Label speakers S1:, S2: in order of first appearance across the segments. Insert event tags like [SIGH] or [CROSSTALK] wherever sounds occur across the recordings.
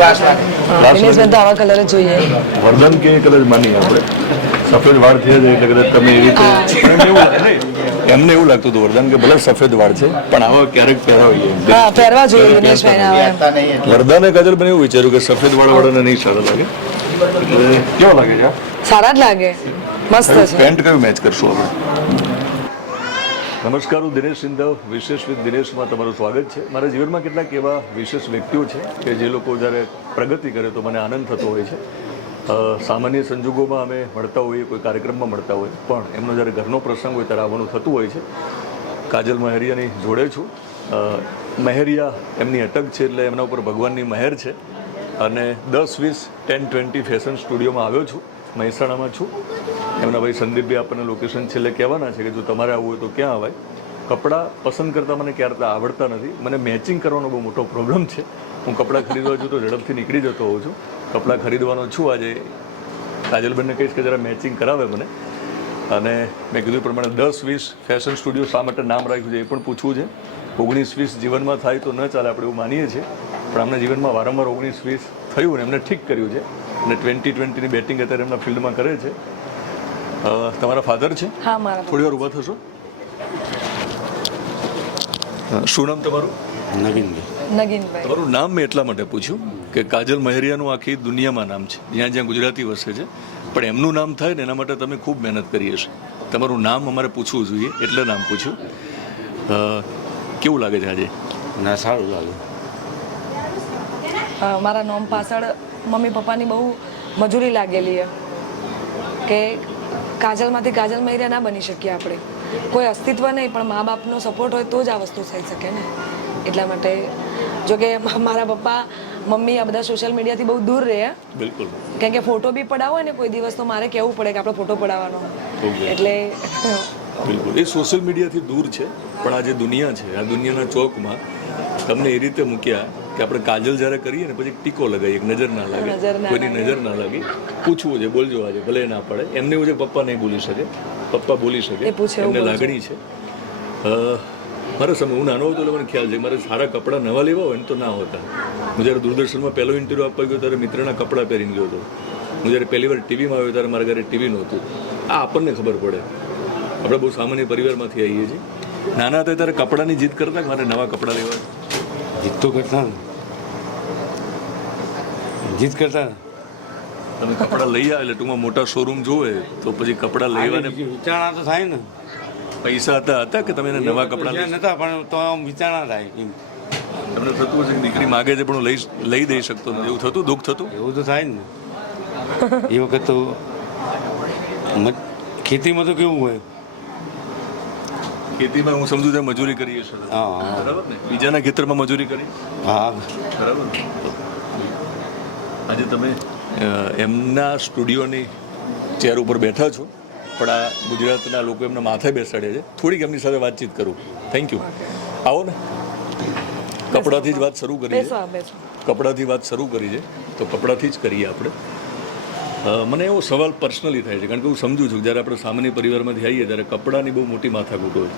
S1: હા, તો આવા કલર જ જોઈએ.
S2: વર્ધન કે કલર માની આપણે? સફેદ વાળ થયા છે એટલે કદાચ તમે એવી રીતે એમને એવું લાગતું હતું વરદાન કે ભલે સફેદ વાળ છે પણ આવા ક્યારેક પહેરાવીએ
S1: હા પહેરવા જોઈએ દિનેશભાઈ
S2: વરદાને કાજલ મને એવું વિચાર્યું કે સફેદ વાળ વાળાને નહીં સારા લાગે. એટલે કેવો લાગે છે
S1: સારા જ લાગે. મસ્ત છે.
S2: પેન્ટ કયું મેચ કરશું આપણે? નમસ્કાર, હું દિનેશ સિંધવ, વિશેષ વિથ દિનેશમાં તમારું સ્વાગત છે. મારા જીવનમાં કેટલાક એવા વિશેષ વ્યક્તિઓ છે કે જે લોકો જ્યારે પ્રગતિ કરે તો મને આનંદ થતો હોય છે. સામાન્ય સંજોગોમાં અમે મળતા હોઈએ, કોઈ કાર્યક્રમમાં મળતા હોય પણ એમનો જ્યારે ઘરનો પ્રસંગ હોય ત્યારે આવવાનું થતું હોય છે. કાજલ મહેરિયાની જોડે છું. મહેરિયા એમની અટક છે એટલે એમના ઉપર ભગવાનની મહેર છે અને દસ વીસ ટેન ટ્વેન્ટી ફેશન સ્ટુડિયોમાં આવ્યો છું. મહેસાણામાં છું. એમના ભાઈ સંદીપભાઈ આપણને લોકેશન છેલ્લે કહેવાના છે કે જો તમારે આવવું હોય તો ક્યાં આવાય કપડાં પસંદ કરતાં મને ક્યારે આવડતા નથી. મને મેચિંગ કરવાનો બહુ મોટો પ્રોબ્લેમ છે. હું કપડાં ખરીદવા છું તો ઝડપથી નીકળી જતો હોઉં છું. કપડાં ખરીદવાનો છું આજે. કાજલબેનને કહીશ કે જરા મેચિંગ કરાવે મને. અને મેં કીધું પ્રમાણે દસ વીસ ફેશન સ્ટુડિયો શા માટે નામ રાખ્યું છે એ પણ પૂછવું છે. ઓગણીસ વીસ જીવનમાં થાય તો ન ચાલે આપણે એવું માનીએ છીએ. પણ અમને જીવનમાં વારંવાર ઓગણીસ વીસ થયું ને એમને ઠીક કર્યું છે. અને ટ્વેન્ટી ટ્વેન્ટીની બેટિંગ અત્યારે એમના ફિલ્ડમાં કરે છે. તમારા ફાધર છે?
S1: હા મારા
S2: થોડી વાર ઊભા થશો. શું નામ તમારું?
S3: નવીનભાઈ
S1: નગીનભાઈ.
S2: તમારું નામ મેં એટલા માટે પૂછ્યું કે કાજલ મહેરિયાનું આખી દુનિયામાં નામ છે. જ્યાં જ્યાં ગુજરાતી વસે છે. પણ એમનું નામ થાય ને એના માટે તમે ખૂબ મહેનત કરી હશે. તમારું નામ અમારે પૂછવું જોઈએ એટલે નામ પૂછ્યું. કેવું લાગે છે આજે?
S3: ના સારું લાગે.
S1: મારા નોમ પાછળ મમ્મી પપ્પાની બહુ મજૂરી લાગેલી છે. કે કાજલમાંથી કાજલ મહિરા ના બની શકીએ આપણે. કોઈ અસ્તિત્વ નહીં પણ મા બાપનો સપોર્ટ હોય તો જ આ વસ્તુ થઈ શકે ને. એટલા માટે જો કે મારા પપ્પા મમ્મી આ બધા સોશિયલ મીડિયાથી બહુ દૂર રહે.
S2: બિલકુલ.
S1: કારણ કે ફોટો બી પડાવો ને કોઈ દિવસ તો મારે કહેવું પડે કે આપણો ફોટો પડાવવાનો. એટલે
S2: બિલકુલ. એ સોશિયલ મીડિયાથી દૂર છે પણ આ જે દુનિયા છે આ દુનિયાના ચોકમાં તમને એ રીતે મૂક્યા કે આપણે કાજલ જ્યારે કરીએ ને પછી ટીકો લગાવીએ એક નજર ના લાગે. કોઈની નજર ના લાગી. પૂછવું છે બોલજો આજે ભલે ના પડે. એમને એવું છે પપ્પા નહીં બોલી શકે. પપ્પા બોલી શકે.
S1: એ પૂછે એવું
S2: એમને લાગણી છે. અ, મારા સમય હું નાનો હતો એટલે મને ખ્યાલ છે મારે સારા કપડાં નવા લેવા હોય ને તો ના હોતા. હું જ્યારે દૂરદર્શનમાં પહેલો ઇન્ટરવ્યૂ આપવા ગયો ત્યારે મિત્રના કપડાં પહેરીને ગયો હતો. હું જ્યારે પહેલી વાર ટીવીમાં આવ્યો ત્યારે મારા ઘરે ટીવી નહોતું. આ આપણને ખબર પડે. આપણે બહુ સામાન્ય પરિવારમાંથી આવીએ છીએ. નાના હતા ત્યારે કપડાની જીદ કરતા મારે નવા કપડાં લેવા.
S3: જીત તો કરતા ને. જીત કરતા
S2: તમે કપડાં લઈ આવે એટલે ટૂંકમાં મોટા શોરૂમ જોવે તો પછી કપડાં લેવાને
S3: બીજું વિચારણા તો થાય ને.
S2: પૈસા હતા હતા કે તમે એને નવા કપડાં
S3: નતા પણ તો વિચારણા થાય.
S2: તમને થતું હશે કે દીકરી માગે છે પણ હું લઈ લઈ દઈ શકતો નથી. એવું થતું દુઃખ થતું?
S3: એવું તો થાય ને. એ વખત તો ખેતીમાં તો કેવું હોય?
S2: ખેતીમાં હું સમજુ ત્યાં મજૂરી કરીએ
S3: હા,
S2: બરાબર ને? બીજાના ખેતરમાં મજૂરી કરી
S3: હા.
S2: બરાબર આજે તમે એમના સ્ટુડિયોની ચેર ઉપર બેઠા છો પણ આ ગુજરાતના લોકો એમના માથે બેસાડે છે. થોડીક એમની સાથે વાતચીત કરું. થેન્ક યુ આવો ને. કપડાથી જ વાત શરૂ કરી છે. કપડાથી વાત શરૂ કરી છે. તો કપડાથી જ કરીએ આપણે. મને એવો સવાલ પર્સનલી થાય છે કારણ કે હું સમજુ છું જ્યારે આપણે સામાન્ય પરિવારમાંથી આવીએ ત્યારે કપડાની બહુ મોટી માથાકૂટ હોય.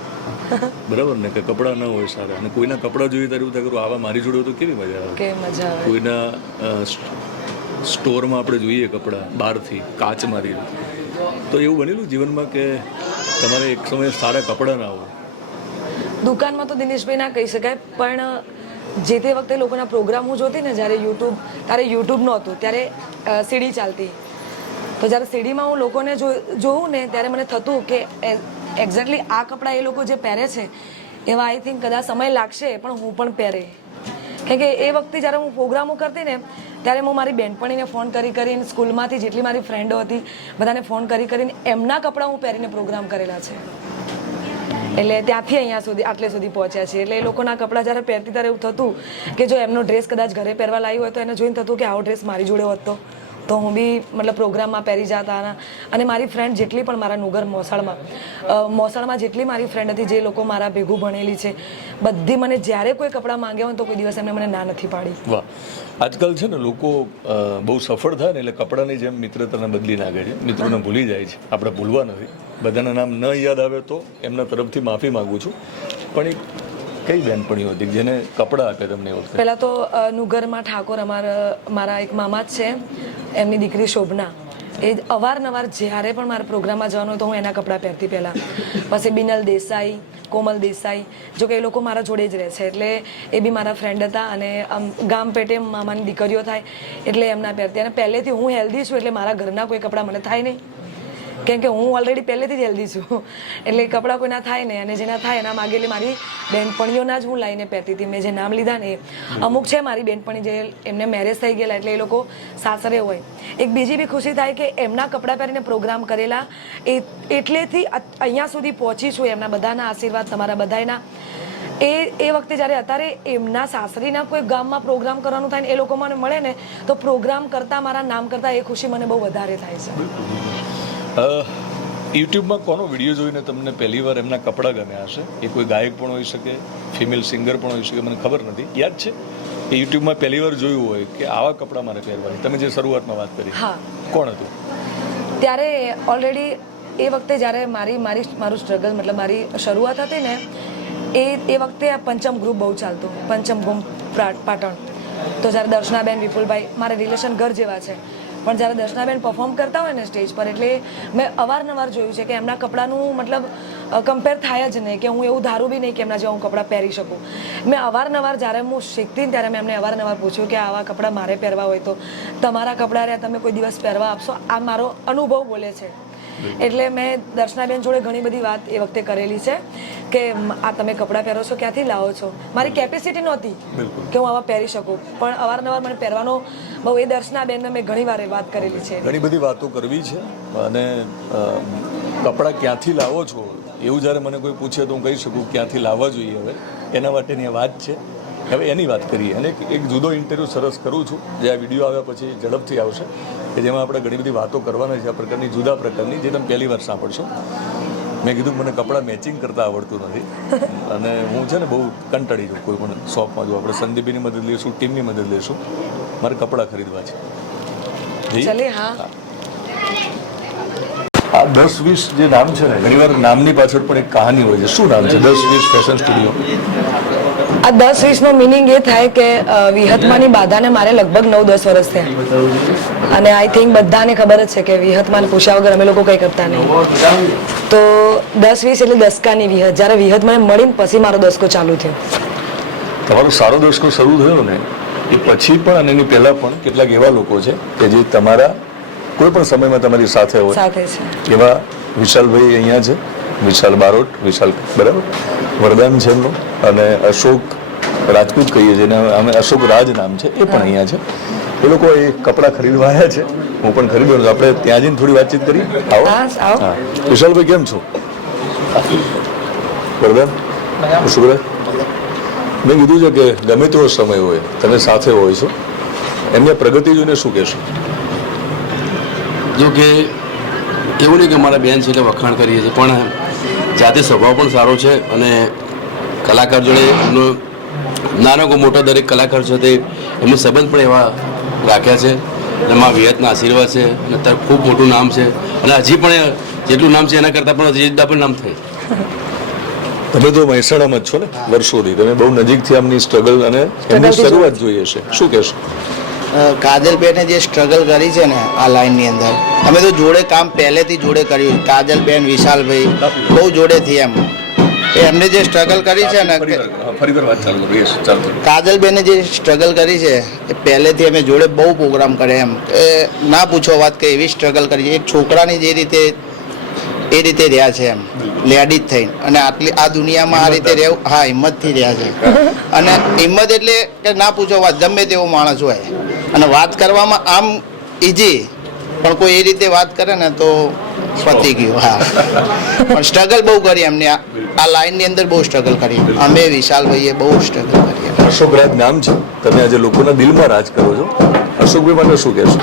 S2: બરાબર ને? કે કપડાં ન હોય સારા. અને કોઈના કપડાં જોઈએ ત્યારે એવું થાય કરું આવા મારી જોડે તો કેવી મજા આવે?
S1: કે
S2: કોઈના સ્ટોરમાં આપણે જોઈએ કપડાં, બહારથી કાચમાંથી તો એવું બનેલું જીવનમાં કે તમારે એક સમયે સારા કપડાં ના હોય?
S1: દુકાનમાં તો દિનેશભાઈ ના કહી શકાય, પણ જે તે વખતે લોકોના પ્રોગ્રામ હું જોતી ને જ્યારે યુટ્યુબ, ત્યારે યુટ્યુબ નહોતું, ત્યારે સીડી ચાલતી. તો જ્યારે સીડીમાં હું લોકોને જોઉં ને ત્યારે મને થતું કે એક્ઝેક્ટલી આ કપડાં એ લોકો જે પહેરે છે, એવા આઈ થિંક કદાચ સમય લાગશે પણ હું પણ પહેરે. કારણ કે એ વખતે જ્યારે હું પ્રોગ્રામો કરતી ને ત્યારે હું મારી બેનપણીને ફોન કરી કરીને સ્કૂલમાંથી જેટલી મારી ફ્રેન્ડો હતી, બધાને ફોન કરી કરીને એમના કપડાં હું પહેરીને પ્રોગ્રામ કરેલા છે. એટલે ત્યાંથી અહીંયા સુધી, આટલે સુધી પહોંચ્યા છે એટલે એ લોકોના કપડાં જ્યારે પહેરતી ત્યારે એવું થતું કે જો એમનો ડ્રેસ કદાચ ઘરે પહેરવા લાવી હોય તો એને જોઈને થતું કે આવો ડ્રેસ મારી જોડે હોત તો હું બી મતલબ પ્રોગ્રામમાં પહેરી જતા અને- મારી ફ્રેન્ડ જેટલી પણ મારા નુગર મોસાળમાં મોસાળમાં જેટલી મારી ફ્રેન્ડ હતી, જે લોકો મારા ભેગું ભણેલી છે, બધી મને જ્યારે કોઈ કપડાં માંગ્યા હોય તો કોઈ દિવસ એમને મને ના નથી પાડી.
S2: વાહ. આજકાલ છે ને લોકો બહુ સફળ થાય ને એટલે કપડાની જેમ મિત્રતાને બદલી નાખે છે. મિત્રોને ભૂલી જાય છે. આપણે ભૂલવા નથી. બધાના નામ ન યાદ આવે તો એમના તરફથી માફી માગું છું. પણ એક કઈ બેનપણીઓ હતી જેને કપડાં આપે તમને
S1: પહેલાં તો નુગરમાં ઠાકોર અમારા, મારા એક મામા જ છે. એમની દીકરી શોભના. એ અવારનવાર જ્યારે પણ મારા પ્રોગ્રામમાં જવાનું તો હું એના કપડાં પહેરતી પહેલાં. પછી બિનલ દેસાઈ, કોમલ દેસાઈ, જો કે એ લોકો મારા જોડે જ રહે છે. એટલે એ બી મારા ફ્રેન્ડ હતા અને આમ ગામ પેટે મામાની દીકરીઓ થાય એટલે એમના પહેરતી. અને પહેલેથી હું હેલ્ધી છું એટલે મારા ઘરના કોઈ કપડાં મને થાય નહીં. કેમ કે હું ઓલરેડી પહેલેથી જ હેલ્ધી છું. એટલે કપડાં કોઈના થાય ને અને જેના થાય એના માગેલી મારી બેનપણીઓના જ હું લાઈને પહેરતી હતી. મેં જે નામ લીધા ને અમુક છે મારી બેનપણી જે એમને મેરેજ થઈ ગયેલા એટલે એ લોકો સાસરે હોય. એક બીજી બી ખુશી થાય કે એમના કપડાં પહેરીને પ્રોગ્રામ કરેલા એ એટલેથી અહીંયા સુધી પહોંચી છું એમના બધાના આશીર્વાદ તમારા બધાના એ એ વખતે જ્યારે અત્યારે એમના સાસરીના કોઈ ગામમાં પ્રોગ્રામ કરવાનું થાય ને એ લોકો મને મળે ને તો પ્રોગ્રામ કરતાં મારા નામ કરતાં એ ખુશી મને બહુ વધારે થાય છે.
S2: યુટ્યુબમાં કોનો વીડિયો જોઈને તમને પહેલી વાર એમના કપડાં ગમ્યા હશે? એ કોઈ ગાયક પણ હોઈ શકે ફિમેલ સિંગર પણ હોઈ શકે મને ખબર નથી. યાદ છે? એ યુટ્યુબમાં પહેલી વાર જોયું હોય કે આવા કપડાં મારે પહેરવાની. તમે જે શરૂઆતમાં વાત કરી
S1: હા.
S2: કોણ હતું?
S1: ત્યારે ઓલરેડી એ વખતે જ્યારે મારી મારી મારું સ્ટ્રગલ મતલબ મારી શરૂઆત હતી ને એ એ વખતે આ પંચમ ગ્રુપ બહુ ચાલતું. પંચમ ગુમ પાટણ. તો જ્યારે દર્શનાબેન વિપુલભાઈ મારા રિલેશન ઘર જેવા છે. પણ જ્યારે દર્શનાબેન પરફોર્મ કરતા હોય ને સ્ટેજ પર, એટલે મેં અવારનવાર જોયું છે કે એમના કપડાનું મતલબ કમ્પેર થાય જ નહીં, કે હું એવું ધારું બી નહીં કે એમના જેવા હું કપડાં પહેરી શકું. મેં અવારનવાર જ્યારે હું શીખતી ત્યારે મેં એમને અવારનવાર પૂછ્યું કે આવા કપડાં મારે પહેરવા હોય તો તમારા કપડાં રહ્યા, તમે કોઈ દિવસ પહેરવા આપશો? આ મારો અનુભવ બોલે છે. એટલે મેં દર્શનાબેન જોડે ઘણી બધી વાત એ વખતે કરેલી છે કે આ તમે કપડાં પહેરો છો ક્યાંથી લાવો છો? મારી કેપેસિટી નહોતી. કે હું આવા પહેરી શકું. પણ અવારનવાર મને પહેરવાનો બહુ એ દર્શનાબેનને મેં ઘણી વાર વાત કરેલી છે.
S2: ઘણી બધી વાતો કરવી છે અને કપડાં ક્યાંથી લાવો છો? એવું જ્યારે મને કોઈ પૂછે તો હું કહી શકું ક્યાંથી લાવવા જોઈએ હવે. એના માટેની વાત છે. હવે એની વાત કરીએ. અને એક- જુદો ઇન્ટરવ્યૂ સરસ કરું છું જે આ વીડિયો આવ્યા પછી ઝડપથી આવશે કે જેમાં આપણે ઘણી બધી વાતો કરવાના છે આ પ્રકારની જુદા પ્રકારની જે તમે પહેલી વાર સાંભળશો. મેં કીધું મને કપડાં મેચિંગ કરતાં આવડતું નથી. અને હું છે ને બહુ કંટાળી જાઉં કોઈ પણ શોપમાં જો આપણે સંદીપીની મદદ લઈશું ટીમની મદદ લઈશું મારે કપડાં ખરીદવા છે. આ દસ વીસ જે નામ છે ને ઘણીવાર નામની પાછળ પણ એક કહાની હોય છે. શું નામ છે? દસ વીસ ફેશન સ્ટુડિયો
S1: આ દસ વીસનો મિનિંગ એ થાય કે વિહતમાની બાધાને મારે લગભગ નવ દસ વર્ષ થયા. અને આઈ થિંક બધાને ખબર જ છે કે વિહતમાન પૂછ્યા વગર અમે લોકો કંઈ કરતા નહીં. તો દસ વીસ એટલે દસકાની વિહત જ્યારે વિહત મને મળીને પછી મારો દસકો ચાલુ થયો.
S2: તમારો સારો દસકો શરૂ થયો ને એ પછી પણ અને એની પહેલા પણ કેટલાક એવા લોકો છે કે જે તમારા કોઈ પણ સમયમાં તમારી સાથે હોય.
S1: સાથે છે.
S2: એવા વિશાલભાઈ અહીંયા છે. વિશાલ બારોટ વિશાલ બરાબર? વરદાન છે એમનું. અને અશોક રાજપૂત કહીએ છીએ. અને અમે અશોક રાજ નામ છે. એ પણ અહીંયા છે. એ લોકો એ કપડાં ખરીદવા આવ્યા છે. હું પણ ખરીદ્યો છું. આપણે ત્યાં જઈને થોડી વાતચીત કરી આવો.
S1: હા આવો.
S2: હા. વિશાલભાઈ કેમ છો? વરદાન? શુભ્ર મેં કીધું છે કે ગમે તેવો સમય હોય તમે સાથે હોય છો. એમને પ્રગતિ જોઈને શું કહેશો?
S4: જો કે એવું નહીં કે અમારા બેન છે એટલે વખાણ કરીએ છીએ પણ જાતે સ્વભાવ પણ સારો છે અને કલાકાર જોડે એમનો નાનો કે મોટો દરેક કલાકાર છે તે એમનો સંબંધ પણ એવા રાખ્યા છે અને મા વિહતના આશીર્વાદ છે અને અત્યારે ખૂબ મોટું નામ છે અને હજી પણ જેટલું નામ છે એના કરતાં પણ હજી ડબલ નામ થાય.
S2: તમે તો મહેસાણામાં જ છો ને વર્ષોથી. તમે બહુ નજીકથી આમની સ્ટ્રગલ અને એમની શરૂઆત જોઈએ છે. શું કહેશો?
S5: કાજલબેને જે સ્ટ્રગલ કરી છે ને આ લાઈનની અંદર અમે તો જોડે કામ પહેલેથી જોડે કર્યું. કાજલબેન વિશાલભાઈ બહુ જોડેથી એમ. એ એમને જે સ્ટ્રગલ કરી છે ને. કાજલબેને જે સ્ટ્રગલ કરી છે એ પહેલેથી અમે જોડે બહુ પ્રોગ્રામ કરે એમ. એ ના પૂછો વાત કે એવી સ્ટ્રગલ કરી છે. એક છોકરાની જે રીતે એ રીતે રહ્યા છે એમ. લેડીઝ થઈને. અને આટલી આ દુનિયામાં આ રીતે રહેવું હા હિંમતથી રહ્યા છે. અને હિંમત એટલે કે ના પૂછો વાત ગમે તેવો માણસ હોય. અને વાત કરવામાં આમ ઇઝી પણ કોઈ એ રીતે વાત કરે ને તો પતી ગયું હા. પણ સ્ટ્રગલ બહુ કરી એમને. આ આ લાઈનની અંદર બહુ સ્ટ્રગલ કરી. અમે વિશાલભાઈએ બહુ સ્ટ્રગલ કરી.
S2: અશોકરાજ નામ છે. તમે આજે લોકોના દિલમાં રાજ કરો છો. અશોકભાઈ માટે શું કહેશો?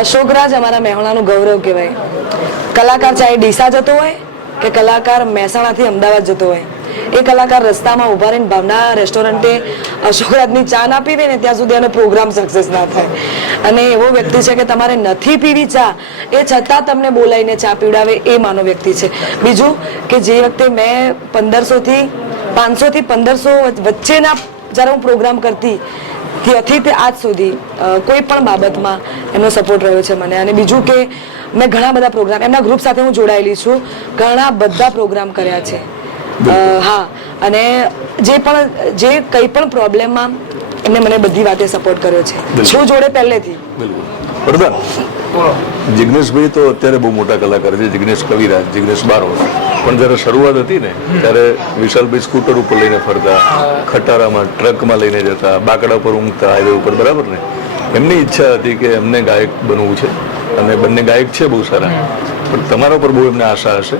S1: અશોકરાજ અમારા મહેણાનું ગૌરવ કહેવાય. કલાકાર ચાહે ડીસા જતો હોય કે કલાકાર મહેસાણાથી અમદાવાદ જતો હોય. એ કલાકાર રસ્તામાં ઊભા રહીને ભાવના રેસ્ટોરન્ટે અશોકરાજની ચા ના પીવે ને ત્યાં સુધી એનો પ્રોગ્રામ સક્સેસ ના થાય. અને એવો વ્યક્તિ છે કે તમારે નથી પીવી ચા, એ છતાં તમને બોલાવીને ચા પીવડાવે એ માનો વ્યક્તિ છે. બીજું કે જે વખતે મેં પંદરસોથી, પાંચસોથી પંદરસો વચ્ચેના જ્યારે હું પ્રોગ્રામ કરતી ત્યાંથી તે આજ સુધી કોઈ પણ બાબતમાં એમનો સપોર્ટ રહ્યો છે મને. અને બીજું કે મેં ઘણા બધા પ્રોગ્રામ, એમના ગ્રુપ સાથે હું જોડાયેલી છું. ઘણા બધા પ્રોગ્રામ કર્યા છે. હા. અને જે પણ જે કંઈ પણ પ્રોબ્લેમમાં એમને મને બધી વાતે સપોર્ટ કર્યો છે. છો જોડે પહેલેથી.
S2: વરદાન. જિગ્નેશભાઈ તો અત્યારે બહુ મોટા કલાકાર છે. જિગ્નેશ કવિરાજ જિગ્નેશ બારો પણ જ્યારે શરૂઆત હતી ને ત્યારે વિશાલભાઈ સ્કૂટર ઉપર લઈને ફરતા ખટારામાં ટ્રકમાં લઈને જતા બાકડા પર ઊંઘતા હાઈવે ઉપર બરાબર ને? એમની ઈચ્છા હતી કે એમને ગાયક બનવું છે. અને બંને ગાયક છે બહુ સારા. પણ તમારા પર બહુ એમને આશા હશે?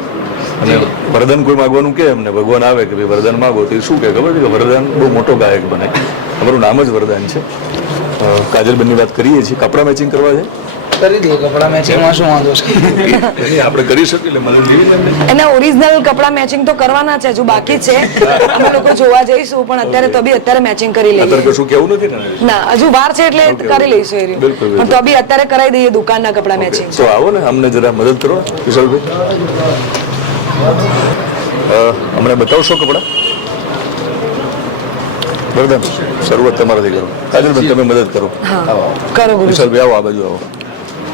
S2: અને વરદાન કોઈ માગવાનું કે એમને? ભગવાન આવે કે ભાઈ વરદાન માગો? તો એ શું કે ખબર છે કે વરદાન બહુ મોટો ગાયક બને. તમારું નામ જ વરદાન છે. કાજલબેનની વાત કરીએ છીએ. કપડા મેચિંગ કરવા છે?
S6: કરી દઈએ. કપડા મેચિંગમાં શું વાંધો છે?
S2: આપણે કરી શકીએ. એટલે મદદ જેવી ને એમને.
S1: એના ઓરિજિનલ કપડા મેચિંગ તો કરવાના છે હજુ બાકી છે. અમે લોકો જોવા જઈશું પણ અત્યારે તો બી અત્યારે મેચિંગ કરી
S2: અત્યારે કશું કેવું નથી ને?
S1: ના હજુ વાર છે એટલે કરી લઈશું એ. પણ તો બી અત્યારે કરાવી દઈએ દુકાનના કપડા મેચિંગ
S2: તો આવો ને અમને જરા મદદ કરો વિશાલભાઈ. અ, અમને બતાવશો કપડા? બરાબર શરૂઆત તમારાથી કરો. કાજલબેન તમે મદદ કરો.
S1: કરો ગુરુજી.
S2: વિશાલભાઈ આવો આ બાજુ આવો.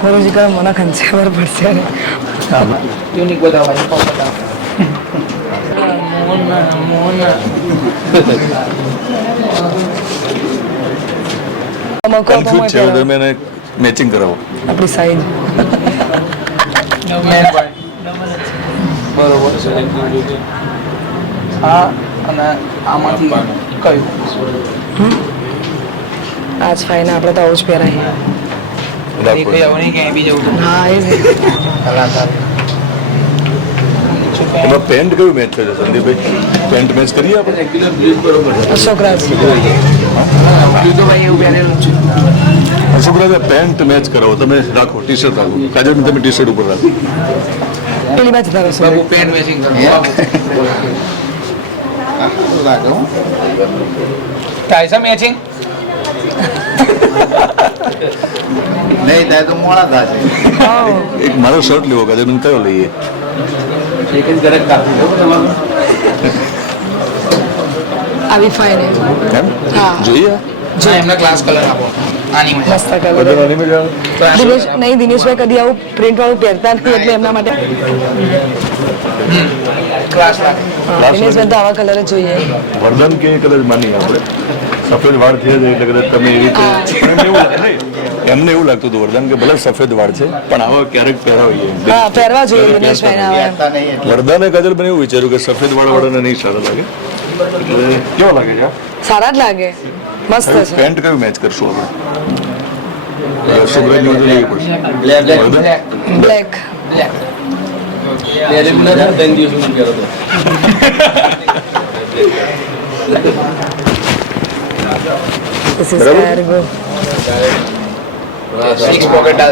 S1: ગુરુજી કરો મને ખબર પડશે.
S6: યુનિક
S1: તો હું
S2: કન્ફ્યુઝ છે. તમે મેચિંગ કરાવો.
S1: આપણી સાઈઝ
S6: બરોબર છે. હા અને આમાંથી કયું?
S1: આજ ફાઈન આપણે તો આવું જ પહેરાય.
S2: પેન્ટ કયું મેચ થશે? સંદીપભાઈ પેન્ટ મેચ કરીએ આપણે?
S6: પહેરેલું છે.
S2: અશોકરાજે પેન્ટ મેચ કરો તમે રાખો ટી શર્ટ રાખો. કાજલ તમે ટી શર્ટ ઉપર રાખો.
S1: પેલી બાજુ તારો
S6: બાબુ પેન મેચિંગ કરો. થાય છે મેચિંગ?
S5: નહીં થાય તો મોડા થશે [LAUGHS]
S2: એક મારો શર્ટ લેવો કદાચ હું કયો લઈએ?
S1: આવી ફાઈન
S2: એમ
S1: હા.
S2: જોઈએ.
S6: જો એમને ક્લાસ કલર આપો.
S1: મસ્ત કલર. દિનેશ નહીં દિનેશભાઈ કદી આવું પ્રિન્ટ વાળું પહેરતા નથી એટલે એમના માટે. દિનેશભાઈ તો આવા કલર જ જોઈએ.
S2: વર્ધન કે કલર માની આપણે. સફેદ વાળ એટલે કદાચ તમે એવી રીતે એમને એવું લાગતું હતું વર્ધન કે ભલે સફેદ વાળ છે પણ આવા ક્યારેક પહેરાવીએ
S1: હા પહેરવા જોઈએ
S5: એટલે.
S2: વર્ધને કાજલ મને એવું વિચાર્યું કે સફેદ વાળ વાળાને નહીં સારા લાગે. એટલે કેવો લાગે છે?
S1: સારા જ લાગે. મસ્ત છે
S2: પેન્ટ કયું મેચ કરશું આપણે પડશે?
S1: બ્લેક
S6: બ્લેક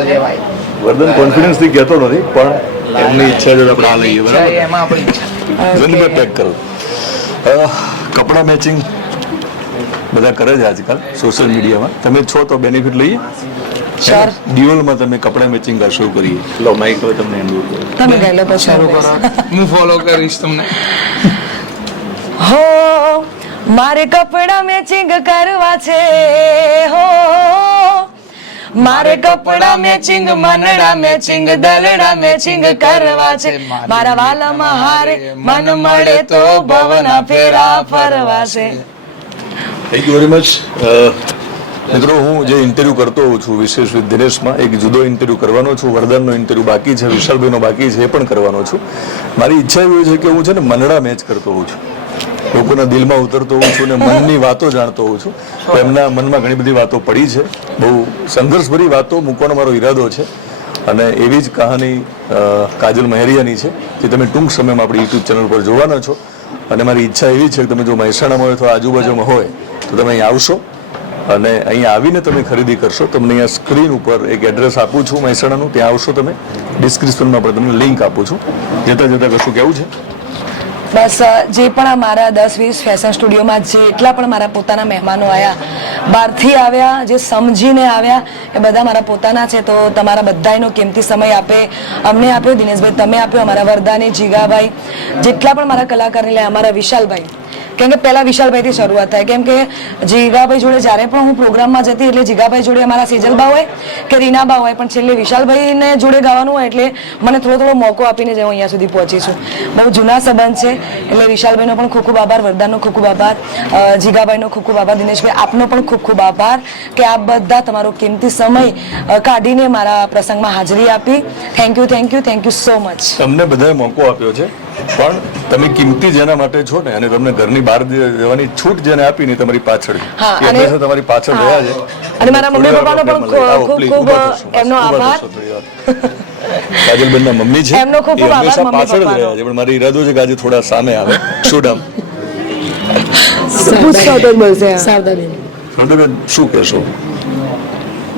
S6: છે ભાઈ
S2: વર્ધન કોન્ફિડન્સથી કહેતો નથી પણ એમની ઈચ્છા છે આપણે આ લઈએ બરાબર?
S6: એ એમાં આપણી
S2: પેક કરો. કપડાં મેચિંગ બધા કરે છે આજકાલ સોશિયલ મીડિયામાં તમે છો તો બેનિફિટ લઈએ.
S1: Sure.
S2: ડ્યુઅલમાં તમે કપડાં મેચિંગ કરશો કરીએ. લો માઈક હવે તમને કરું.
S1: તમે ગયેલો પછી. હું
S6: ફોલો કરીશ તમને.
S1: હો મારે કપડા મેચિંગ કરવા છે. હો મારે કપડા મેચિંગ મનડા મેચિંગ દલડા મેચિંગ કરવા છે. મારા વાલામાં હારે મન મળે તો ભવના ફેરા ફરવા છે.
S2: થેન્ક યુ વેરી મચ મિત્રો, હું જે ઇન્ટરવ્યુ કરતો હોઉં છું, વિશેષ વિથ દિનેશમાં, એક જુદો ઇન્ટરવ્યુ કરવાનો છું, વરદાનનો ઇન્ટરવ્યુ બાકી છે, વિશાલભાઈનો બાકી છે, એ પણ કરવાનો છું. મારી ઈચ્છા એવી છે કે હું છે ને મનડા મેચ કરતો હોઉં છું. લોકોના દિલમાં ઉતરતો હોઉં છું અને મનની વાતો જાણતો હોઉં છું. તો એમના મનમાં ઘણી બધી વાતો પડી છે. બહુ સંઘર્ષભરી વાતો, મૂકવાનો મારો ઈરાદો છે. અને એવી જ કહાની કાજલ મહેરિયાની છે, જે તમે ટૂંક સમયમાં આપણી યુટ્યુબ ચેનલ પર જોવાના છો. અને મારી ઈચ્છા એવી છે કે તમે જો મહેસાણામાં હોય તો આજુબાજુમાં હોય તો તમે અહીં આવશો અને અહીંયા આવીને તમે ખરીદી કરશો. તમને અહીંયા સ્ક્રીન ઉપર એક એડ્રેસ આપું છું મહેસાણાનું. ત્યાં આવશો તમે. ડિસ્ક્રિપ્શનમાં પણ તમને લિંક આપું છું. જતા જતા કશું કેવું છે?
S1: બસ જે પણ આ મારા દસ વીસ ફેશન સ્ટુડિયોમાં જેટલા પણ મારા પોતાના મહેમાનો આવ્યા બહારથી આવ્યા, જે સમજીને આવ્યા, એ બધા મારા પોતાના છે. તો તમારા બધાનો કિંમતી સમય આપે, અમને આપ્યો. દિનેશભાઈ, તમે આપ્યો. અમારા વરદાની જીગાભાઈ, જેટલા પણ મારા કલાકારને લે, અમારા વિશાલભાઈ. કેમ કે પહેલા વિશાલભાઈથી શરૂઆત થાય. કેમ કે જીગાભાઈ જોડે જ્યારે પણ હું પ્રોગ્રામમાં જતી એટલે જીગાભાઈ જોડે અમારા સેજલબા હોય કે રીનાબા હોય, પણ છેલ્લે વિશાલભાઈને જોડે ગાવાનું હોય એટલે મને થોડો થોડો મોકો આપીને જ હું અહીંયા સુધી પહોંચી છું. બહુ જૂના સંબંધ છે, એટલે વિશાલભાઈનો પણ ખૂબ ખૂબ આભાર, વરદાનનો ખૂબ ખૂબ આભાર જીગાભાઈનો ખૂબ ખૂબ આભાર, દિનેશભાઈ, આપનો પણ ખૂબ ખૂબ આભાર કે આપ બધા તમારો કિંમતી સમય કાઢીને મારા પ્રસંગમાં હાજરી આપી. Thank you thank you thank you so much
S2: તમને બધાએ મોકો આપ્યો છે, પણ તમે કિંમતી જેના માટે છો ને, અને તમને ઘરની બહાર જવાની છૂટ જેને આપી ને તમારી પાછળ હંમેશા તમારી પાછળ રહ્યા છે.
S1: અને મારા મમ્મી પપ્પાનો પણ ખૂબ ખૂબ એમનો આભાર.
S2: કાજલબેનના મમ્મી છે. [LAUGHS]
S1: એમનો ખૂબ ખૂબ આભાર મમ્મી
S2: પાછળ રહ્યા છે. પણ મારી ઈરાદો છે કે આજે થોડા સામે આવે. નામ?
S7: શારદાબેન
S2: શારદાબેન, શું કહેશો?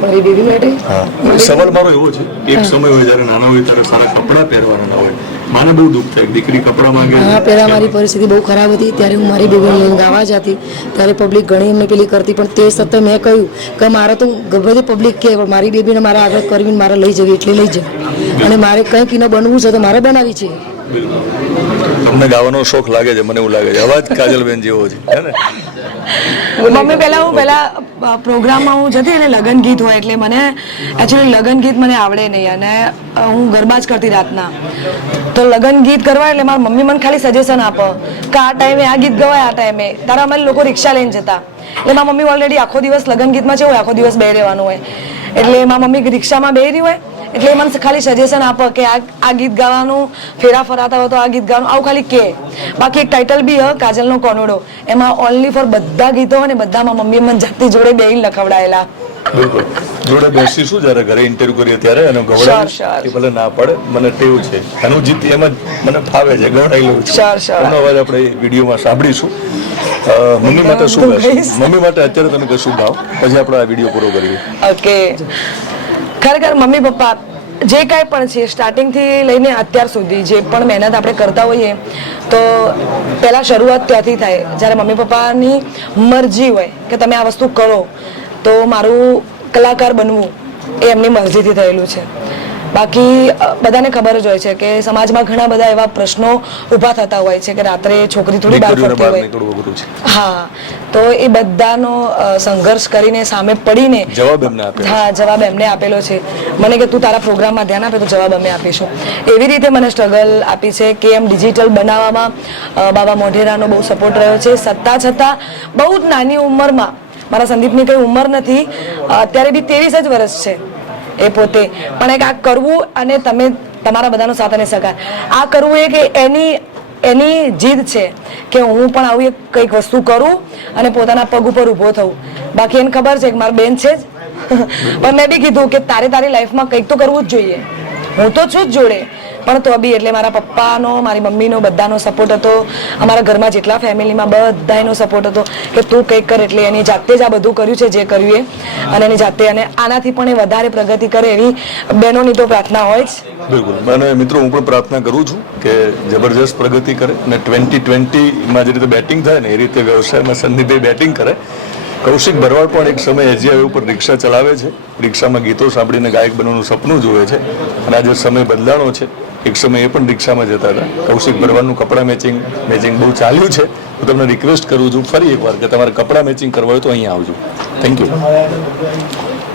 S7: મારી દીદી માટે.
S2: હા. સવાલ મારો એવો છે એક સમય હોય જ્યારે નાના હોય ત્યારે સારા કપડાં પહેરવાના ના હોય. માને બહુ દુઃખ થાય. દીકરી કપડાં માંગે
S7: હા પહેલાં મારી પરિસ્થિતિ બહુ ખરાબ હતી. ત્યારે હું મારી બેબીને લઈને ગાવા જતી. ત્યારે પબ્લિક ઘણી એમને પેલી કરતી. પણ તે સતત મેં કહ્યું કે મારે તો ગમે પબ્લિક કહે પણ મારી બેબીને મારા આગળ કરવીને મારે લઈ જવી એટલે લઈ જવી. અને મારે કંઈક એને બનવું છે તો મારે બનાવી છે.
S2: તમને ગાવાનો શોખ લાગે છે મને એવું લાગે છે. અવાજ કાજલબેન જેવો છે. હે ને?
S1: મમ્મી પહેલા હું પહેલા પ્રોગ્રામમાં હું જતી અને લગન ગીત હોય એટલે મને એકચ્યુઅલી લગન ગીત મને આવડે નહીં અને હું ગરબા જ કરતી રાતના. તો લગન ગીત કરવા એટલે મારા મમ્મી મને ખાલી સજેશન આપો કે આ ટાઈમે આ ગીત ગવાય, આ ટાઈમે તારા અમે લોકો રિક્ષા લઈને જતા. એટલે મારા મમ્મી ઓલરેડી આખો દિવસ લગન ગીતમાં છે આખો દિવસ બે રહેવાનું હોય. એટલે મારા મમ્મી રિક્ષામાં બે રહી હોય એટલે મને ખાલી સજેશન આપો કે આ આ ગીત ગાવાનું ફેરા ફરાતા હોય તો આ ગીત ગાવાનું આવું ખાલી કે. બાકી એક ટાઇટલ બી હ કાજલનો કોનોડો. એમાં ઓનલી ફોર બધા ગીતો અને બધામાં મમ્મી મને જાતે જોડે બેહીને લખવડાયેલા.
S2: બિલકુલ. જોડે બેસીશું જ્યારે ઘરે ઇન્ટરવ્યુ કરીએ ત્યારે અને
S1: ગવડાવ.
S2: ગવડાવીશ ભલે ના પડે મને ટેવ છે. હું જીત એમ જ મને ફાવે છે ગવડાવી લઉં છું. એનો અવાજ આપણે વિડીયોમાં સાંભળીશું. મમ્મી માટે શું મમ્મી માટે અત્યારે તમે કશું ભાવ પછી આપણે આ વીડિયો પૂરો કરીએ.
S1: ઓકે ખરેખર મમ્મી, પપ્પા, જે કાંઈ પણ છે સ્ટાર્ટિંગથી લઈને અત્યાર સુધી જે પણ મહેનત આપણે કરતા હોઈએ, તો પહેલાં શરૂઆત ત્યાંથી થાય. જ્યારે મમ્મી, પપ્પાની મરજી હોય કે તમે આ વસ્તુ કરો, તો મારું કલાકાર બનવું એ એમની મરજીથી થયેલું છે. બાકી બધાને ખબર જ હોય છે કે સમાજમાં ઘણા બધા એવા પ્રશ્નો ઊભા થતા હોય છે કે રાત્રે છોકરી થોડી બહાર ફરતી હોય. હા તો એ બધાનો સંઘર્ષ કરીને સામે પડીને
S2: જવાબ એમને
S1: હા જવાબ એમને આપેલો છે. મને કે તું તારા પ્રોગ્રામમાં ધ્યાન આપે તો જવાબ અમે આપીશું. એવી રીતે મને સ્ટ્રગલ આપી છે કે એમ ડિજિટલ બનાવવામાં બાબા મોઢેરાનો બહુ સપોર્ટ રહ્યો છે. સત્તા છતાં બહુ જ નાની ઉંમરમાં મારા સંદીપની કઈ ઉંમર નથી અત્યારે બી ત્રેવીસ જ વર્ષ છે. એ પોતે. પણ એક આ કરવું અને તમે તમારા બધાનો સાથ અને સહકાર. આ કરવું એ કે એની એની જીદ છે કે હું પણ આવું એક કંઈક વસ્તુ કરું અને પોતાના પગ ઉપર ઊભો થઉં. બાકી એને ખબર છે કે મારી બેન છે જ. [LAUGHS] પણ મેં બી કીધું કે તારે તારી લાઈફમાં કંઈક તો કરવું જ જોઈએ. હું તો છું જ જોડે. પણ તો બી એટલે મારા પપ્પાનો, મારી મમ્મીનો બધાનો સપોર્ટ હતો. અમારા ઘરમાં જેટલા ફેમિલીમાં બધાનો સપોર્ટ હતો કે તું કંઈક કર એટલે એની જાતે જ આ બધું કર્યું છે જે કર્યું એ. અને એની જાતે અને આનાથી પણ એ વધારે પ્રગતિ કરે એવી બહેનોની તો પ્રાર્થના હોય જ.
S2: બિલકુલ. અને મિત્રો, હું પણ પ્રાર્થના કરું છું કે જબરજસ્ત પ્રગતિ કરે અને ટ્વેન્ટી ટ્વેન્ટીમાં જે રીતે બેટિંગ થાય ને એ રીતે વ્યવસાયમાં સંદીપભાઈ બેટિંગ કરે. કૌશિક ભરવાડ પણ એક સમય એજીઆઈ ઉપર રિક્ષા ચલાવે છે. રિક્ષામાં ગીતો સાંભળીને ગાયક બનવાનું સપનું જોવે છે. અને આજે સમય બદલાણો છે એક સમય એ પણ રિક્ષામાં જતા હતા. કૌશિક ભરવાડનું કપડાં મેચિંગ મેચિંગ બહુ ચાલ્યું છે. હું તમને રિક્વેસ્ટ કરું છું ફરી એકવાર કે તમારે કપડાં મેચિંગ કરવા હોય તો અહીંયા આવજો. Thank you